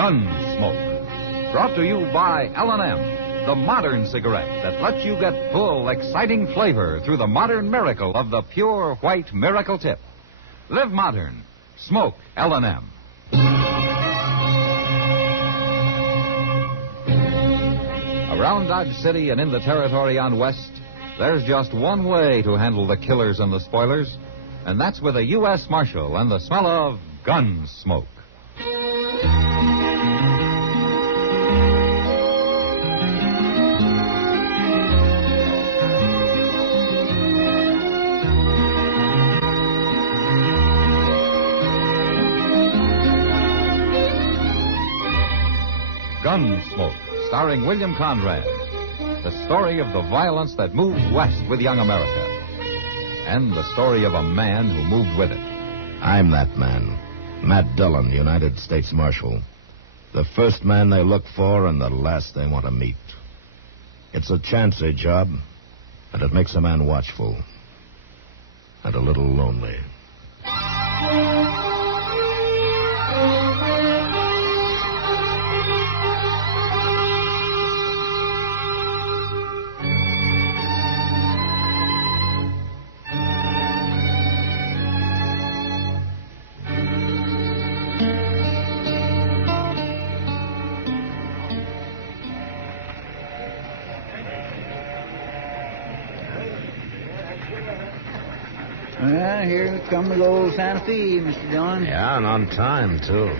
Gunsmoke. Brought to you by L&M, the modern cigarette that lets you get full, exciting flavor through the modern miracle of the pure white Miracle Tip. Live modern. Smoke L&M. Around Dodge City and in the territory on West, there's just one way to handle the killers and the spoilers, and that's with a U.S. Marshal and the smell of gun smoke. Gunsmoke, starring William Conrad. The story of the violence that moved west with young America. And the story of a man who moved with it. I'm that man. Matt Dillon, United States Marshal. The first man they look for and the last they want to meet. It's a chancy job, and it makes a man watchful. And a little lonely. Well, here comes old Santa Fe, Mr. Dillon. Yeah, and on time, too.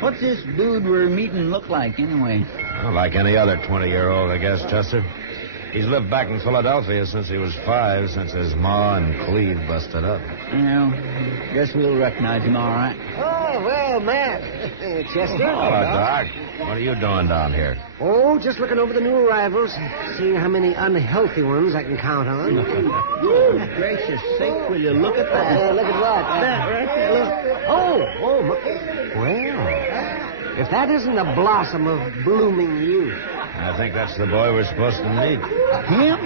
What's this dude we're meeting look like, anyway? Well, like any other 20-year-old, I guess, Chester. He's lived back in Philadelphia since he was 5, since his ma and Cleve busted up. Well, guess we'll recognize him all right. Oh, well, Matt. Chester. Hello, Doc. What are you doing down here? Oh, just looking over the new arrivals, seeing how many unhealthy ones I can count on. Good gracious sake, will you look at that? Look at what? That right there, look. Well, if that isn't a blossom of blooming youth. I think that's the boy we're supposed to meet. Him?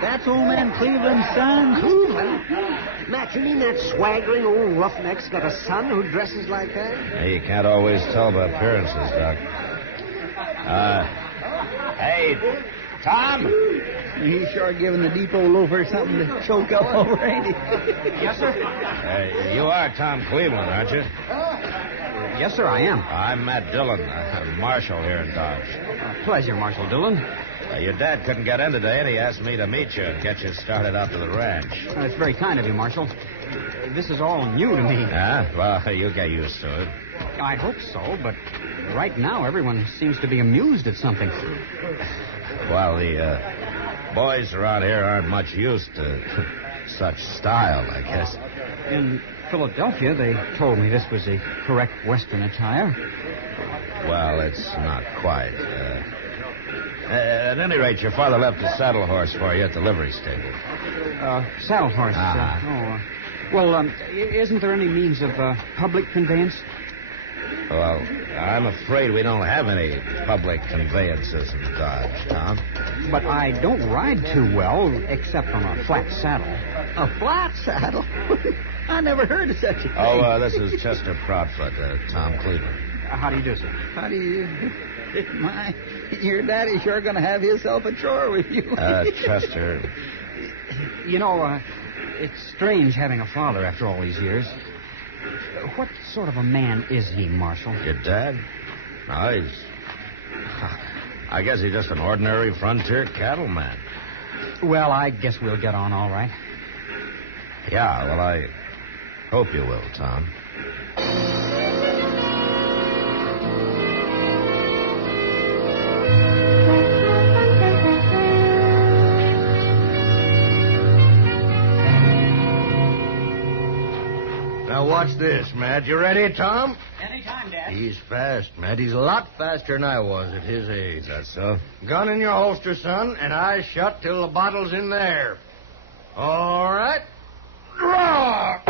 That's old man Cleveland's son? Cleveland? Matt, you mean that swaggering old roughneck's got a son who dresses like that? Hey, you can't always tell by appearances, Doc. Hey, Tom? He's sure giving the depot loafer something to choke up over, ain't he? Yes, sir? You are Tom Cleveland, aren't you? Yes, sir, I am. I'm Matt Dillon, Marshal here in Dodge. Pleasure, Marshal Dillon. Your dad couldn't get in today, and he asked me to meet you and get you started out to the ranch. It's very kind of you, Marshal. This is all new to me. Well, you'll get used to it. I hope so, but right now everyone seems to be amused at something. Well, the boys around here aren't much used to such style, I guess. In Philadelphia, they told me this was the correct Western attire. Well, it's not quite. At any rate, your father left a saddle horse for you at the livery stable. Saddle horse. Well, isn't there any means of public conveyance? Well, I'm afraid we don't have any public conveyances in Dodge, Tom. But I don't ride too well, except on a flat saddle. A flat saddle? I never heard of such a thing. Oh, this is Chester Proudfoot, Tom Cleveland. How do you do, sir? How do you... My, your daddy's sure going to have himself a chore with you. Chester. You know, it's strange having a father after all these years. What sort of a man is he, Marshal? Your dad? No, I guess he's just an ordinary frontier cattleman. Well, I guess we'll get on all right. Yeah, well, I hope you will, Tom. Now, watch this, Matt. You ready, Tom? Anytime, Dad. He's fast, Matt. He's a lot faster than I was at his age. Is that so? Gun in your holster, son, and eyes shut till the bottle's in there. All right. Draw!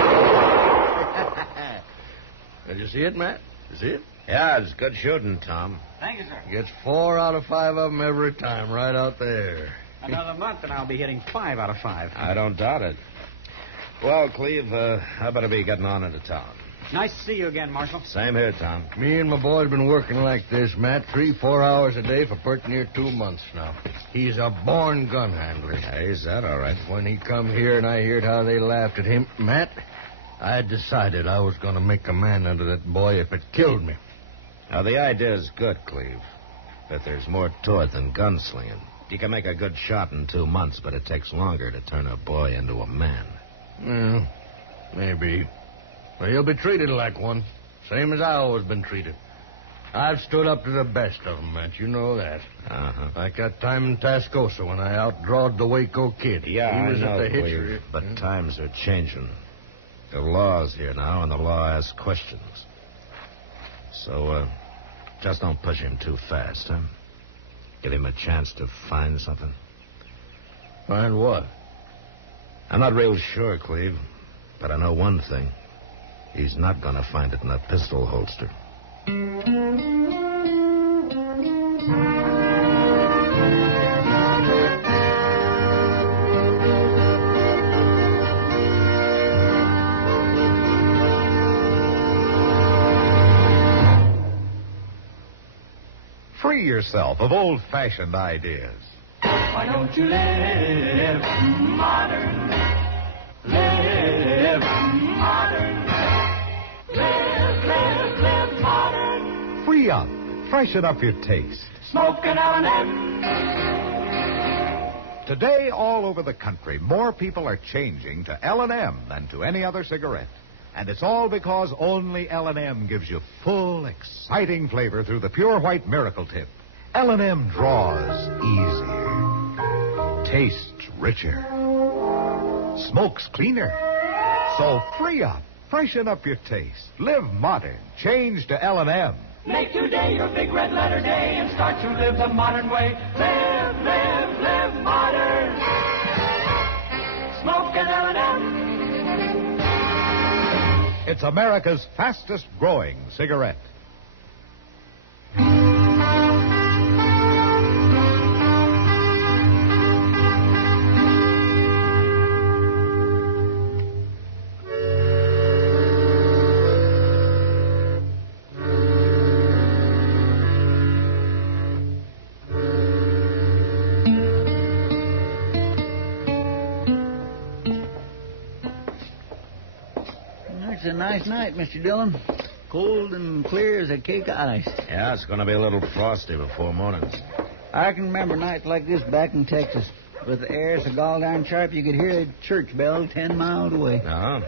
Did you see it, Matt? You see it? Yeah, it's good shooting, Tom. Thank you, sir. Gets 4 out of 5 of them every time, right out there. Another month and I'll be hitting 5 out of 5. I don't doubt it. Well, Cleve, I better be getting on into town. Nice to see you again, Marshal. Same here, Tom. Me and my boy's been working like this, Matt, 3-4 hours a day for pretty near 2 months now. He's a born gun handler. Hey, is that all right? When he come here and I heard how they laughed at him, Matt, I decided I was going to make a man out of that boy if it killed me. Now, the idea's good, Cleve. But there's more to it than gunslinging. You can make a good shot in 2 months, but it takes longer to turn a boy into a man. Well, maybe. Well, he'll be treated like one, same as I always been treated. I've stood up to the best of them, Matt. You know that. Uh-huh. Like that time in Tascosa when I outdrawed the Waco kid. Yeah, he was I know, at the hitcher. But times are changing. The law's here now, and the law asks questions. So, just don't push him too fast, huh? Give him a chance to find something. Find what? I'm not real sure, Cleve, but I know one thing. He's not going to find it in a pistol holster. Free yourself of old-fashioned ideas. Why don't you live modern? Live modern. Live modern. Free up. Freshen up your taste. Smoke an L&M. Today, all over the country, more people are changing to L&M than to any other cigarette. And it's all because only L&M gives you full, exciting flavor through the pure white miracle tip. L&M draws easier, tastes richer, smokes cleaner. So free up, freshen up your taste, live modern, change to L&M. Make today your big red letter day and start to live the modern way. Live, live, live modern. Smoke an L&M. It's America's fastest growing cigarette. It's a nice night, Mr. Dillon. Cold and clear as a cake of ice. Yeah, it's going to be a little frosty before morning. I can remember nights like this back in Texas. With the air so gall darn sharp you could hear a church bell 10 miles away. Uh-huh.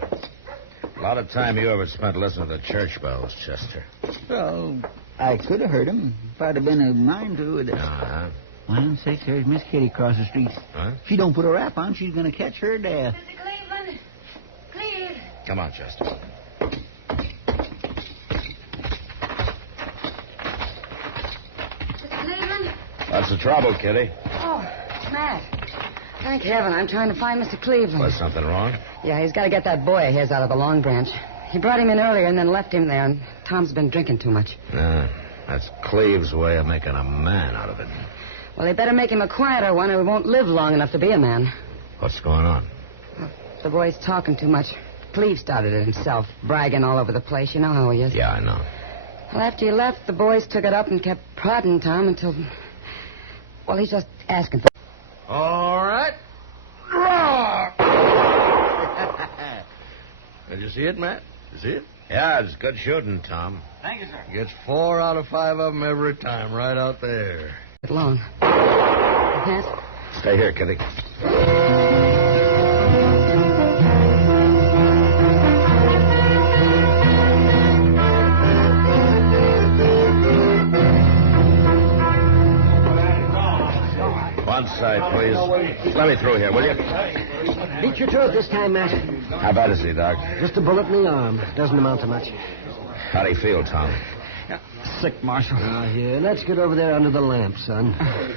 A lot of time you ever spent listening to church bells, Chester. Well, I could have heard him if I'd have been a mind to. Uh-huh. Land sakes, there's Miss Kitty across the street. Huh? If she don't put a wrap on, she's going to catch her death. Mr. Cleveland. Cleve. Come on, Chester. Mr. Cleveland. What's the trouble, Kitty? Oh, Matt. Thank heaven, I'm trying to find Mr. Cleveland. Was something wrong? Yeah, he's got to get that boy of his out of the Long Branch. He brought him in earlier and then left him there, and Tom's been drinking too much. That's Cleve's way of making a man out of it. Well, they better make him a quieter one or he won't live long enough to be a man. What's going on? The boy's talking too much. Cleve started it himself, bragging all over the place. You know how he is. Yeah, I know. Well, after you left, the boys took it up and kept prodding Tom until... Well, he's just asking for... All right. Roar! Did you see it, Matt? You see it? Yeah, it's good shooting, Tom. Thank you, sir. Gets 4 out of 5 of them every time, right out there. Long. Yes? Stay here, Kitty. One side, please. Let me through here, will you? Beat you to it this time, Matt. How bad is he, Doc? Just a bullet in the arm. Doesn't amount to much. How do you feel, Tom? Sick, Marshal. Now, here, let's get over there under the lamp, son.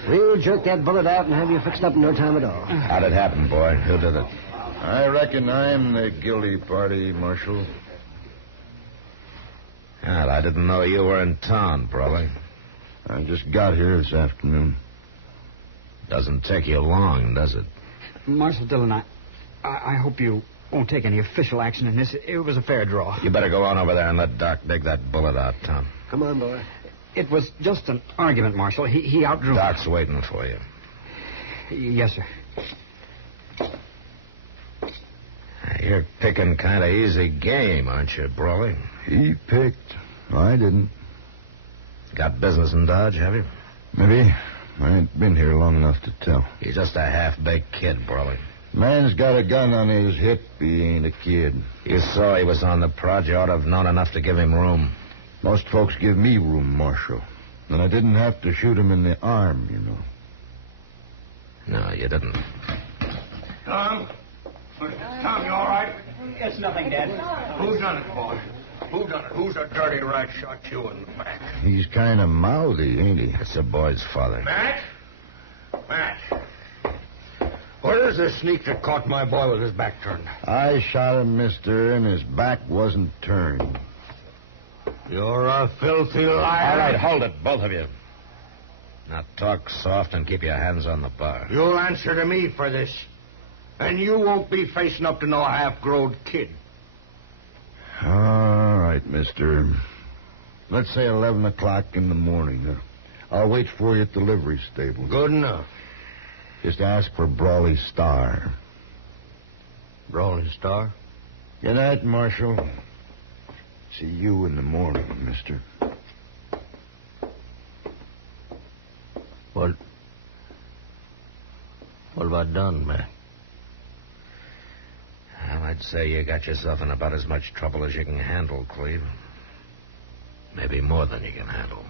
We'll jerk that bullet out and have you fixed up in no time at all. How'd it happen, boy? Who did it? I reckon I'm the guilty party, Marshal. God, I didn't know you were in town, Parley. I just got here this afternoon. Doesn't take you long, does it? Marshal Dillon, I hope you won't take any official action in this. It was a fair draw. You better go on over there and let Doc dig that bullet out, Tom. Come on, boy. It was just an argument, Marshal. He outdrew Doc's waiting for you. Yes, sir. You're picking kind of easy game, aren't you, Brawley? He picked. I didn't. Got business in Dodge, have you? Maybe. I ain't been here long enough to tell. You're just a half-baked kid, Brawley. Man's got a gun on his hip. He ain't a kid. You saw he was on the prod. You ought to have known enough to give him room. Most folks give me room, Marshal. And I didn't have to shoot him in the arm, you know. No, you didn't. Tom? Tom, you all right? It's nothing, Dad. Who done it, boy? Who done it? Who's the dirty rat shot you in the back? He's kind of mouthy, ain't he? It's the boy's father. Matt? Matt. Where's the sneak that caught my boy with his back turned? I shot him, mister, and his back wasn't turned. You're a filthy liar. All right, hold it, both of you. Now talk soft and keep your hands on the bar. You'll answer to me for this. And you won't be facing up to no half-grown kid. All right, mister. Let's say 11 o'clock in the morning. I'll wait for you at the livery stable. Good enough. Just ask for Brawley Star. Brawley Star? Good night, Marshal. See you in the morning, mister. What have I done, Matt? Well, I'd say you got yourself in about as much trouble as you can handle, Cleve. Maybe more than you can handle.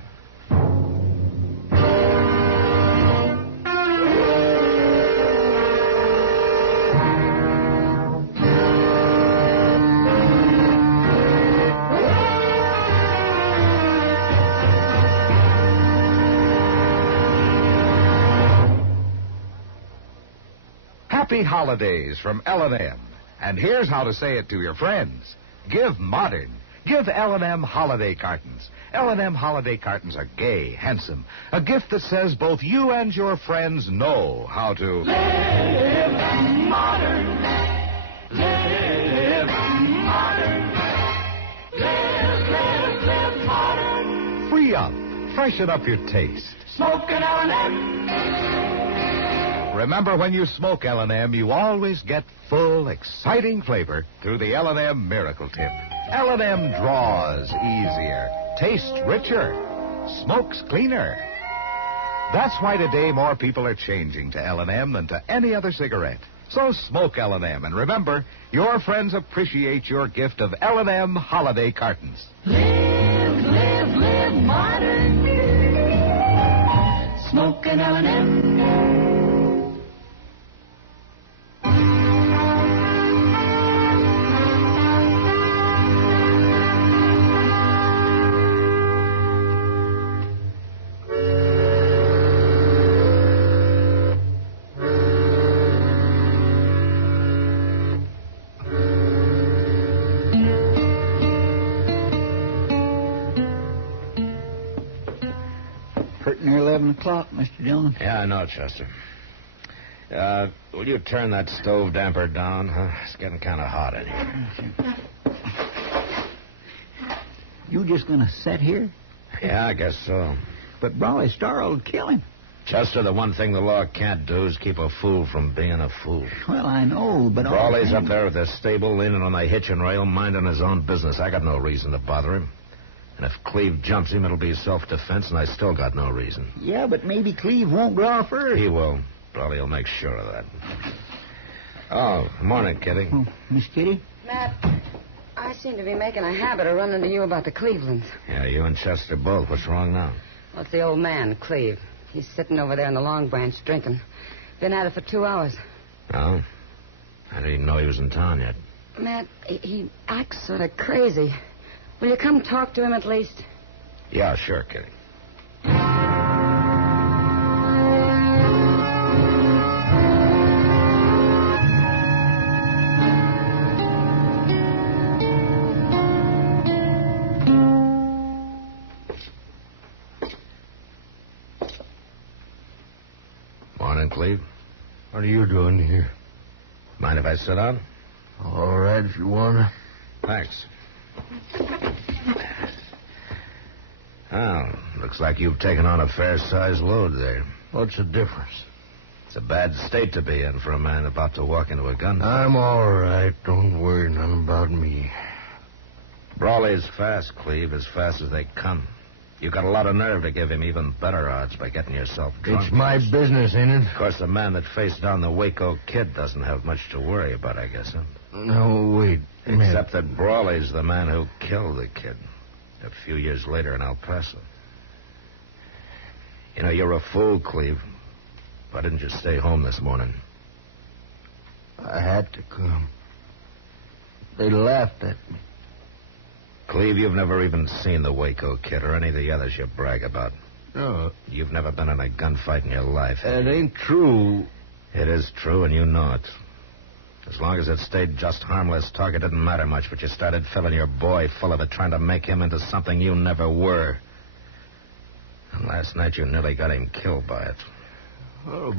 Happy holidays from L&M. And here's how to say it to your friends. Give modern. Give L&M holiday cartons. L&M holiday cartons are gay, handsome. A gift that says both you and your friends know how to Live modern. Live modern. Live modern. free up, freshen up your taste. Smoke an L&M. Remember, when you smoke L&M, you always get full, exciting flavor through the L&M Miracle Tip. L&M draws easier, tastes richer, smokes cleaner. That's why today more people are changing to L&M than to any other cigarette. So smoke L&M, and remember, your friends appreciate your gift of L&M holiday cartons. Live modern. Smoke an L&M. Pretty near 11 o'clock, Mr. Dillon. Yeah, I know, Chester. Will you turn that stove damper down, huh? It's getting kind of hot in here. You just gonna sit here? Yeah, I guess so. But Brawley Star will kill him. Chester, the one thing the law can't do is keep a fool from being a fool. Well, I know, but... Brawley's up there at the stable, leaning on the hitching rail, minding his own business. I got no reason to bother him. And if Cleve jumps him, it'll be self-defense, and I still got no reason. Yeah, but maybe Cleve won't draw first. He will. Brawley will make sure of that. Oh, morning, Kitty. Oh, Miss Kitty? Matt, I seem to be making a habit of running to you about the Clevelands. Yeah, you and Chester both. What's wrong now? Well, it's the old man, Cleve. He's sitting over there in the Long Branch drinking. Been at it for 2 hours. Oh? I didn't even know he was in town yet. Matt, he acts sort of crazy. Will you come talk to him at least? Yeah, sure, Kitty. Morning, Cleve. What are you doing here? Mind if I sit down? All right, if you want to. Thanks. Well, looks like you've taken on a fair-sized load there. What's the difference? It's a bad state to be in for a man about to walk into a gun. I'm all right. Don't worry none about me. Brawley's fast, Cleve, as fast as they come. You got a lot of nerve to give him even better odds by getting yourself drunk. It's my business, ain't it? Of course, the man that faced down the Waco kid doesn't have much to worry about, I guess, huh? No, wait. Except that Brawley's the man who killed the kid a few years later in El Paso. You know, you're a fool, Cleve. Why didn't you stay home this morning? I had to come. They laughed at me. Cleve, you've never even seen the Waco kid or any of the others you brag about. No. You've never been in a gunfight in your life. That ain't true. It is true, and you know it. As long as it stayed just harmless talk, it didn't matter much, but you started filling your boy full of it, trying to make him into something you never were. And last night you nearly got him killed by it. Oh,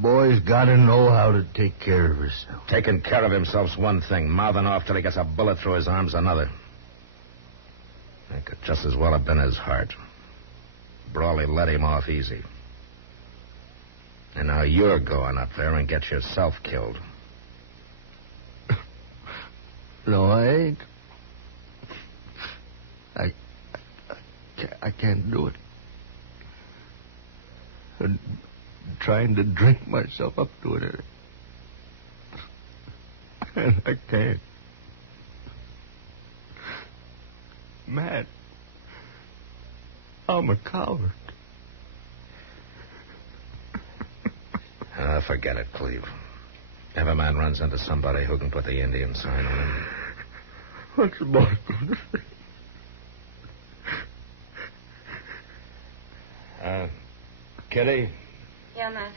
boy's got to know how to take care of himself. Taking care of himself's one thing. Mouthing off till he gets a bullet through his arm's another. It could just as well have been his heart. Brawley let him off easy. And now you're going up there and get yourself killed. No, I ain't. I can't do it. I'm trying to drink myself up to it. And I can't. Matt, I'm a coward. Forget it, Cleve. If a man runs into somebody who can put the Indian sign on him. What's the boss going to say? Kitty? Yeah, Matt.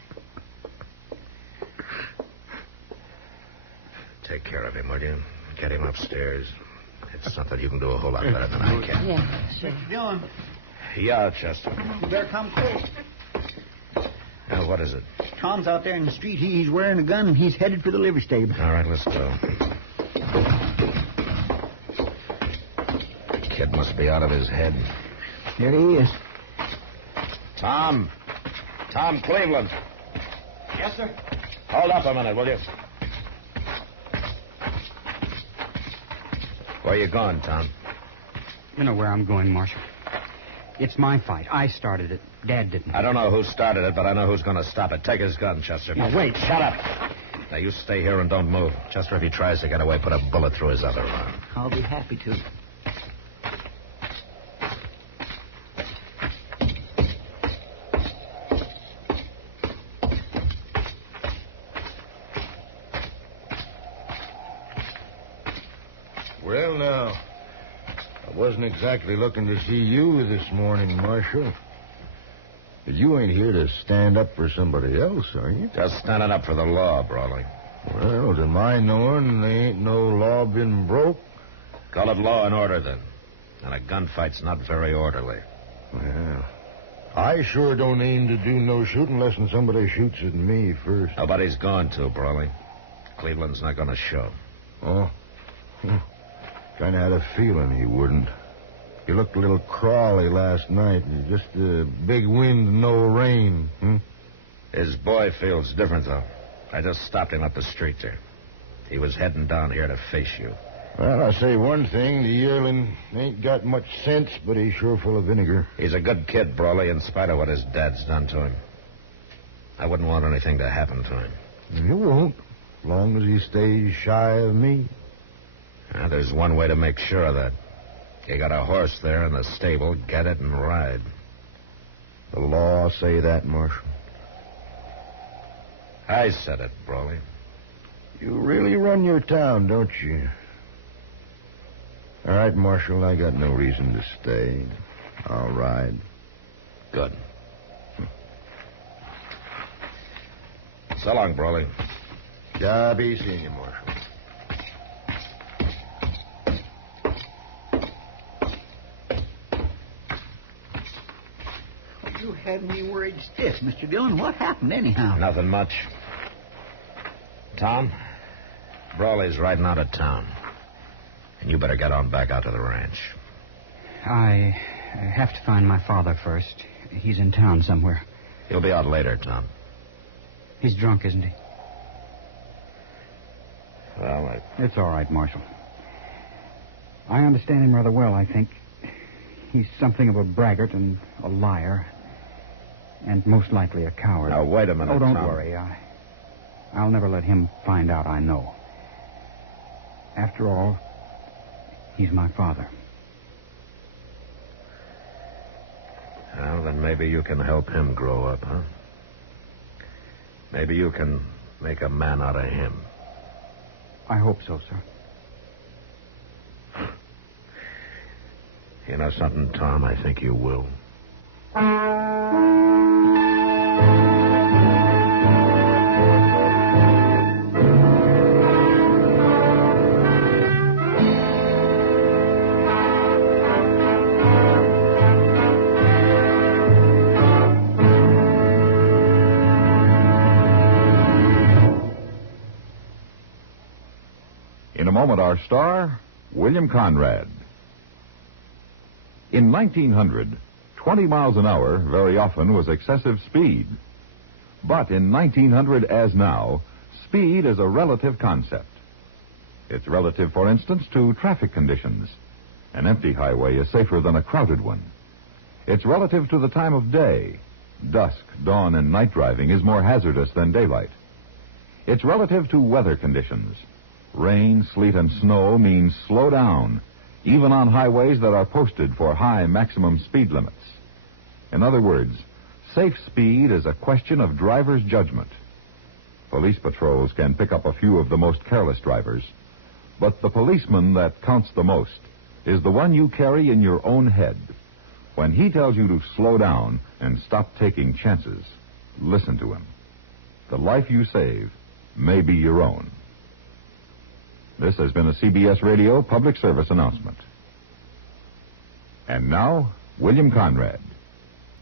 Take care of him, will you? Get him upstairs. It's something you can do a whole lot better than I can. Yeah, sure. Mr. Dillon, Yeah, Chester. you better come quick. Now, what is it? Tom's out there in the street. He's wearing a gun, and he's headed for the livery stable. All right, let's go. Kid must be out of his head. There he is. Tom Cleveland. Yes, sir. Hold up a minute, will you? Where you going, Tom? You know where I'm going, Marshal. It's my fight. I started it. Dad didn't. I don't know who started it, but I know who's going to stop it. Take his gun, Chester. Now, wait. Shut up. Now, you stay here and don't move. Chester, if he tries to get away, put a bullet through his other arm. I'll be happy to. Well, now, I wasn't exactly looking to see you this morning, Marshal. But you ain't here to stand up for somebody else, are you? Just standing up for the law, Brawley. Well, to my knowing, there ain't no law been broke. Call it law and order, then. And a gunfight's not very orderly. Well, I sure don't aim to do no shooting unless somebody shoots at me first. Nobody's going to, Brawley. Cleveland's not going to show. Oh? Kind of had a feeling he wouldn't. He looked a little crawly last night. Just a big wind, no rain. His boy feels different, though. I just stopped him up the street there. He was heading down here to face you. Well, I'll say one thing. The yearling ain't got much sense, but he's sure full of vinegar. He's a good kid, Brawley, in spite of what his dad's done to him. I wouldn't want anything to happen to him. You won't, as long as he stays shy of me. There's one way to make sure of that. You got a horse there in the stable. Get it and ride. The law say that, Marshal. I said it, Brawley. You really run your town, don't you? All right, Marshal, I got no reason to stay. I'll ride. Good. So long, Brawley. I'll be seeing you, Marshal. You had me worried stiff, Mr. Dillon. What happened anyhow? Nothing much. Tom, Brawley's riding out of town. And you better get on back out to the ranch. I have to find my father first. He's in town somewhere. He'll be out later, Tom. He's drunk, isn't he? Well, It's all right, Marshal. I understand him rather well, I think. He's something of a braggart and a liar. And most likely a coward. Now, wait a minute, Oh, don't Tom. worry. I'll never let him find out I know. After all, he's my father. Well, then maybe you can help him grow up, huh? Maybe you can make a man out of him. I hope so, sir. You know something, Tom? I think you will. In a moment, our star, William Conrad. In 1900, 20 miles an hour very often was excessive speed. But in 1900, as now, speed is a relative concept. It's relative, for instance, to traffic conditions. An empty highway is safer than a crowded one. It's relative to the time of day. Dusk, dawn, and night driving is more hazardous than daylight. It's relative to weather conditions. Rain, sleet, and snow means slow down, even on highways that are posted for high maximum speed limits. In other words, safe speed is a question of driver's judgment. Police patrols can pick up a few of the most careless drivers, but the policeman that counts the most is the one you carry in your own head. When he tells you to slow down and stop taking chances, listen to him. The life you save may be your own. This has been a CBS Radio public service announcement. And now, William Conrad.